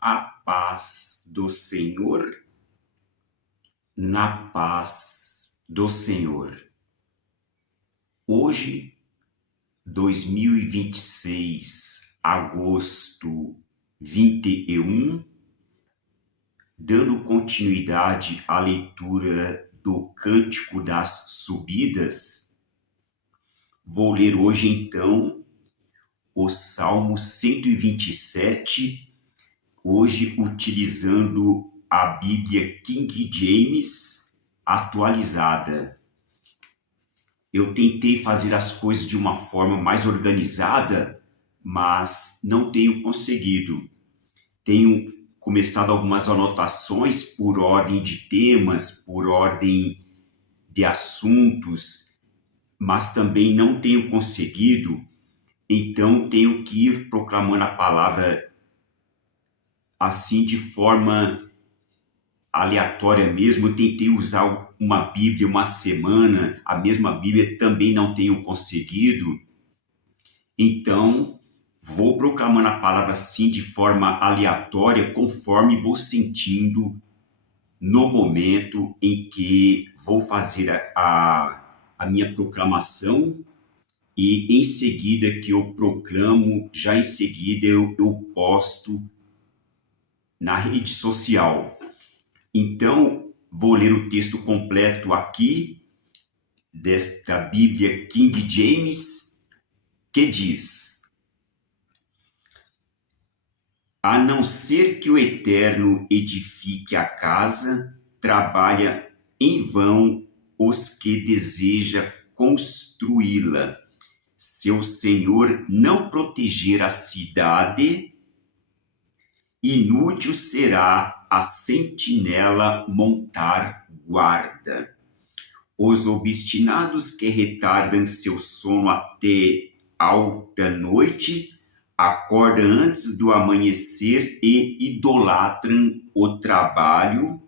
A paz do Senhor, na paz do Senhor. Hoje, 2026, agosto 21, dando continuidade à leitura do Cântico das Subidas, vou ler hoje então o Salmo 127, hoje utilizando a Bíblia King James atualizada. Eu tentei fazer as coisas de uma forma mais organizada, mas não tenho conseguido. Tenho começado algumas anotações por ordem de temas, por ordem de assuntos, mas também não tenho conseguido, então tenho que ir proclamando a palavra assim de forma aleatória mesmo. Eu tentei usar uma Bíblia uma semana, a mesma Bíblia, também não tenho conseguido. Então, vou proclamando a palavra assim de forma aleatória, conforme vou sentindo no momento em que vou fazer a minha proclamação, e em seguida que eu proclamo, já em seguida eu posto na rede social. Então, vou ler o texto completo aqui, desta Bíblia King James, que diz: a não ser que o Eterno edifique a casa, trabalha em vão os que deseja construí-la. Se o Senhor não proteger a cidade, inútil será a sentinela montar guarda. Os obstinados que retardam seu sono até alta noite acordam antes do amanhecer e idolatram o trabalho.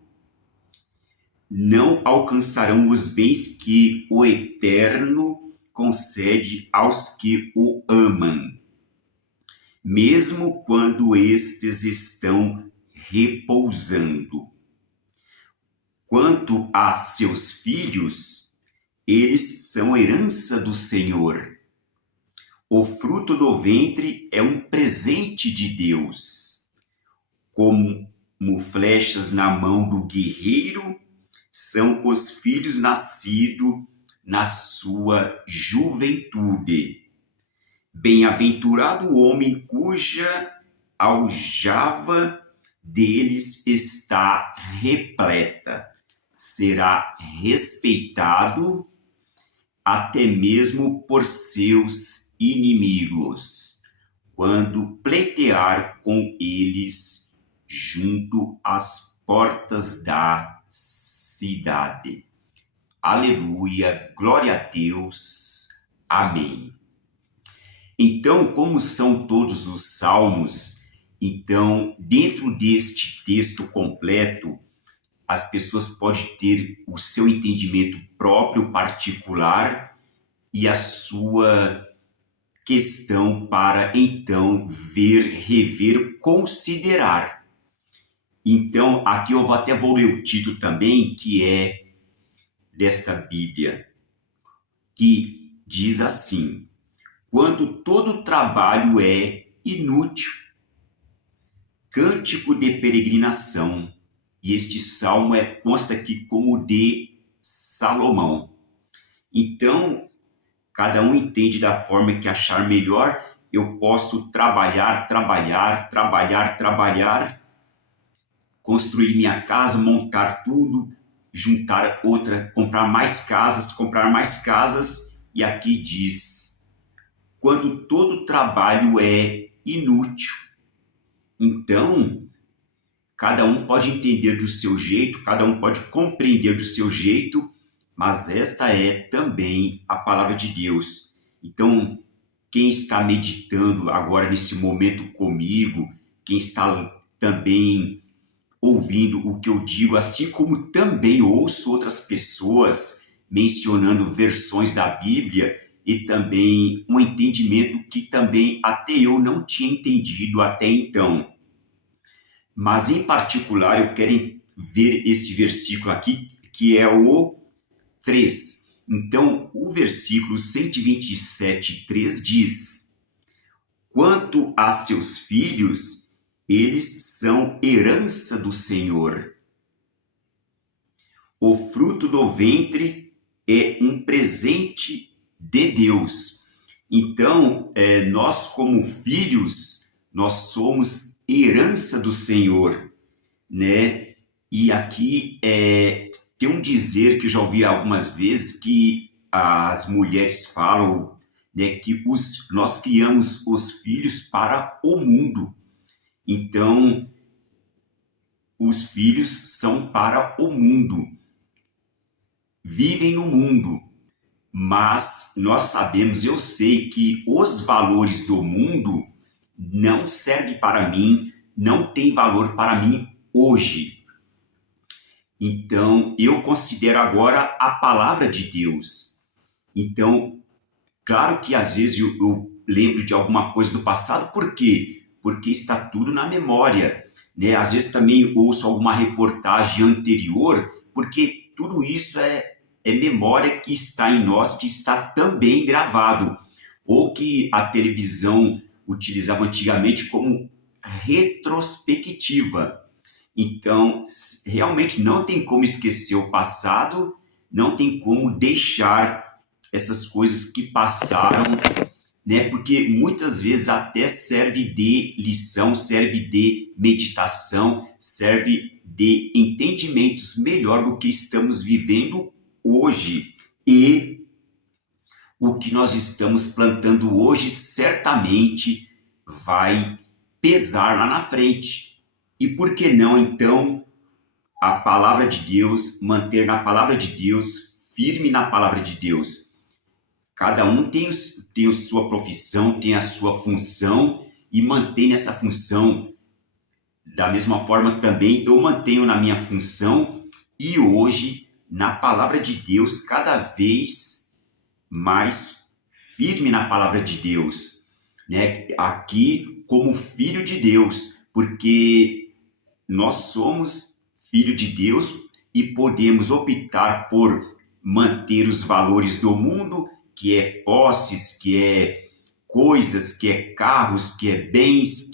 Não alcançarão os bens que o Eterno concede aos que o amam, mesmo quando estes estão repousando. Quanto a seus filhos, eles são herança do Senhor. O fruto do ventre é um presente de Deus. Como flechas na mão do guerreiro, são os filhos nascidos na sua juventude. Bem-aventurado o homem cuja aljava deles está repleta. Será respeitado até mesmo por seus inimigos, quando pleitear com eles junto às portas da cidade. Aleluia, glória a Deus, amém. Então, como são todos os salmos, então, dentro deste texto completo, as pessoas podem ter o seu entendimento próprio, particular, e a sua questão para, então, ver, rever, considerar. Então, aqui eu até vou ler o título também, que é desta Bíblia, que diz assim: quando todo trabalho é inútil. Cântico de peregrinação. E este salmo consta aqui como de Salomão. Então, cada um entende da forma que achar melhor. Eu posso trabalhar, construir minha casa, montar tudo, juntar outra, comprar mais casas. E aqui diz: quando todo trabalho é inútil. Então, cada um pode entender do seu jeito, cada um pode compreender do seu jeito, mas esta é também a palavra de Deus. Então, quem está meditando agora nesse momento comigo, quem está também ouvindo o que eu digo, assim como também ouço outras pessoas mencionando versões da Bíblia, e também um entendimento que também até eu não tinha entendido até então. Mas em particular eu quero ver este versículo aqui, que é o 3. Então, o versículo 127, 3 diz: quanto a seus filhos, eles são herança do Senhor. O fruto do ventre é um presente de Deus. Então, nós como filhos, nós somos herança do Senhor, né? E aqui tem um dizer que eu já ouvi algumas vezes que as mulheres falam, né, que nós criamos os filhos para o mundo. Então, os filhos são para o mundo, vivem no mundo, mas nós sabemos, eu sei que os valores do mundo não servem para mim, não tem valor para mim hoje. Então, eu considero agora a palavra de Deus. Então, claro que às vezes eu lembro de alguma coisa do passado, por quê? Porque está tudo na memória, né? Às vezes também ouço alguma reportagem anterior, porque tudo isso é memória que está em nós, que está também gravado, ou que a televisão utilizava antigamente como retrospectiva. Então, realmente não tem como esquecer o passado, não tem como deixar essas coisas que passaram, né? Porque muitas vezes até serve de lição, serve de meditação, serve de entendimentos melhor do que estamos vivendo hoje. E o que nós estamos plantando hoje certamente vai pesar lá na frente. E por que não, então, a palavra de Deus, manter na palavra de Deus, firme na palavra de Deus? Cada um tem a sua profissão, tem a sua função e mantém essa função. Da mesma forma também eu mantenho na minha função e hoje, na palavra de Deus, cada vez mais firme na palavra de Deus, né? Aqui como filho de Deus, porque nós somos filho de Deus e podemos optar por manter os valores do mundo, que é posses, que é coisas, que é carros, que é bens,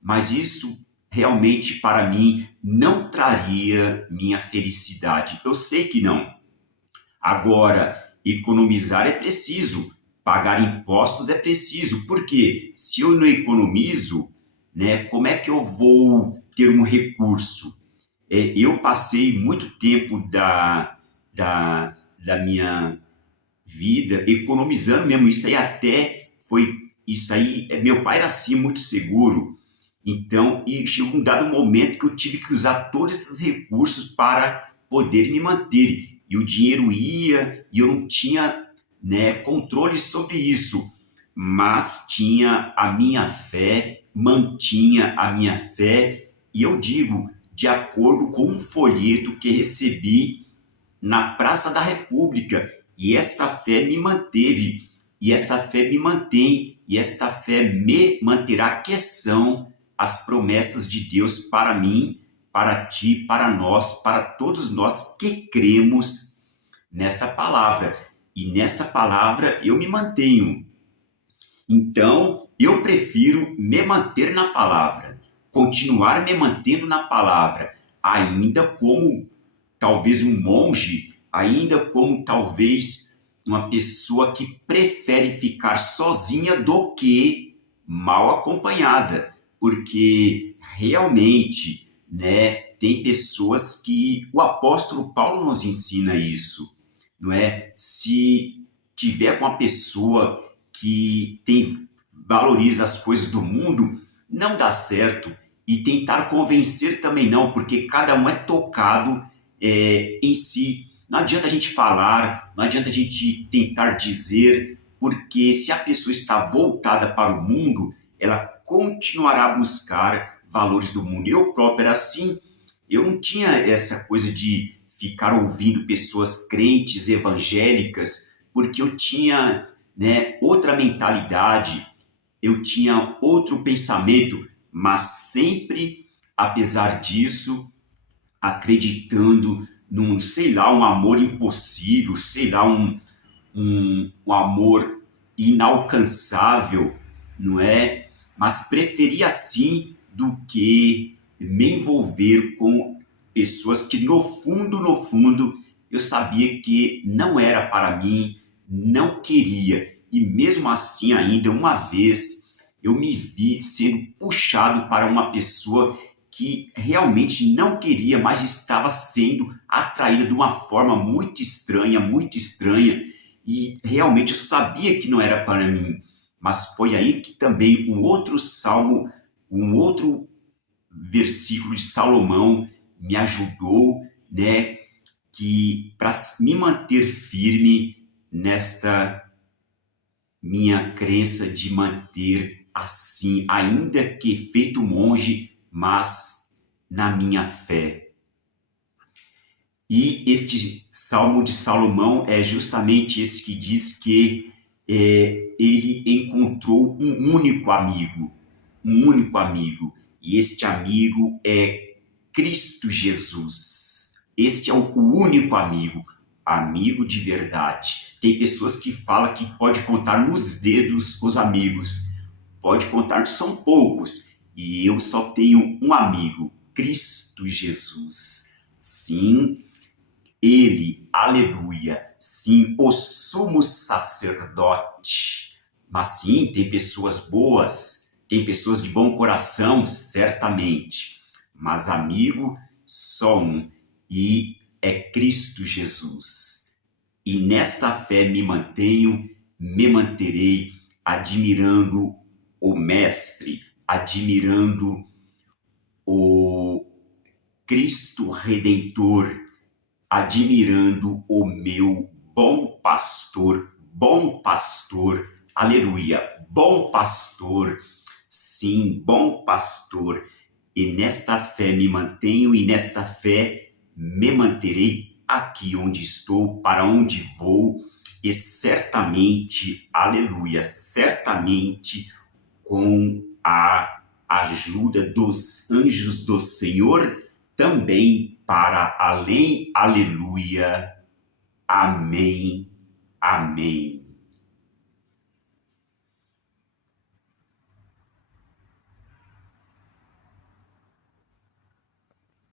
mas isso realmente para mim não traria minha felicidade. Eu sei que não. Agora, economizar é preciso, pagar impostos é preciso, porque se eu não economizo, né, como é que eu vou ter um recurso? Eu passei muito tempo da minha vida economizando mesmo. Isso aí, meu pai era assim muito seguro. Então, e chegou um dado momento que eu tive que usar todos esses recursos para poder me manter. E o dinheiro ia e eu não tinha, né, controle sobre isso. Mas tinha a minha fé, mantinha a minha fé. E eu digo, de acordo com um folheto que recebi na Praça da República. E esta fé me manteve, e esta fé me mantém, e esta fé me manterá, que são as promessas de Deus para mim, para ti, para nós, para todos nós que cremos nesta palavra. E nesta palavra eu me mantenho. Então, eu prefiro me manter na palavra, continuar me mantendo na palavra, ainda como talvez um monge, ainda como talvez uma pessoa que prefere ficar sozinha do que mal acompanhada, porque realmente, né, tem pessoas que o apóstolo Paulo nos ensina isso, não é? Se tiver com uma pessoa que valoriza as coisas do mundo, não dá certo. E tentar convencer também não, porque cada um é tocado em si. Não adianta a gente falar, não adianta a gente tentar dizer, porque se a pessoa está voltada para o mundo, ela continuará a buscar valores do mundo. Eu próprio era assim, eu não tinha essa coisa de ficar ouvindo pessoas crentes, evangélicas, porque eu tinha, né, outra mentalidade, eu tinha outro pensamento, mas sempre apesar disso, acreditando num, sei lá, um amor impossível, sei lá, um amor inalcançável, não é? Mas preferia assim do que me envolver com pessoas que no fundo, eu sabia que não era para mim, não queria. E mesmo assim, ainda uma vez, eu me vi sendo puxado para uma pessoa que realmente não queria, mas estava sendo atraída de uma forma muito estranha, e realmente eu sabia que não era para mim. Mas foi aí que também um outro salmo, um outro versículo de Salomão me ajudou, né, que para me manter firme nesta minha crença de manter assim, ainda que feito monge, mas na minha fé. E este Salmo de Salomão é justamente esse que diz que ele encontrou um único amigo, e este amigo é Cristo Jesus. Este é o único amigo, amigo de verdade. Tem pessoas que falam que pode contar nos dedos os amigos, pode contar que são poucos, e eu só tenho um amigo, Cristo Jesus. Sim, ele, aleluia, sim, o sumo sacerdote. Mas sim, tem pessoas boas, tem pessoas de bom coração, certamente. Mas amigo, só um, e é Cristo Jesus. E nesta fé me mantenho, me manterei admirando o Mestre, admirando o Cristo Redentor, admirando o meu bom pastor, aleluia, bom pastor, sim, bom pastor. E nesta fé me mantenho, e nesta fé me manterei aqui onde estou, para onde vou, e certamente, aleluia, certamente com a ajuda dos anjos do Senhor, também para além, aleluia, amém, amém.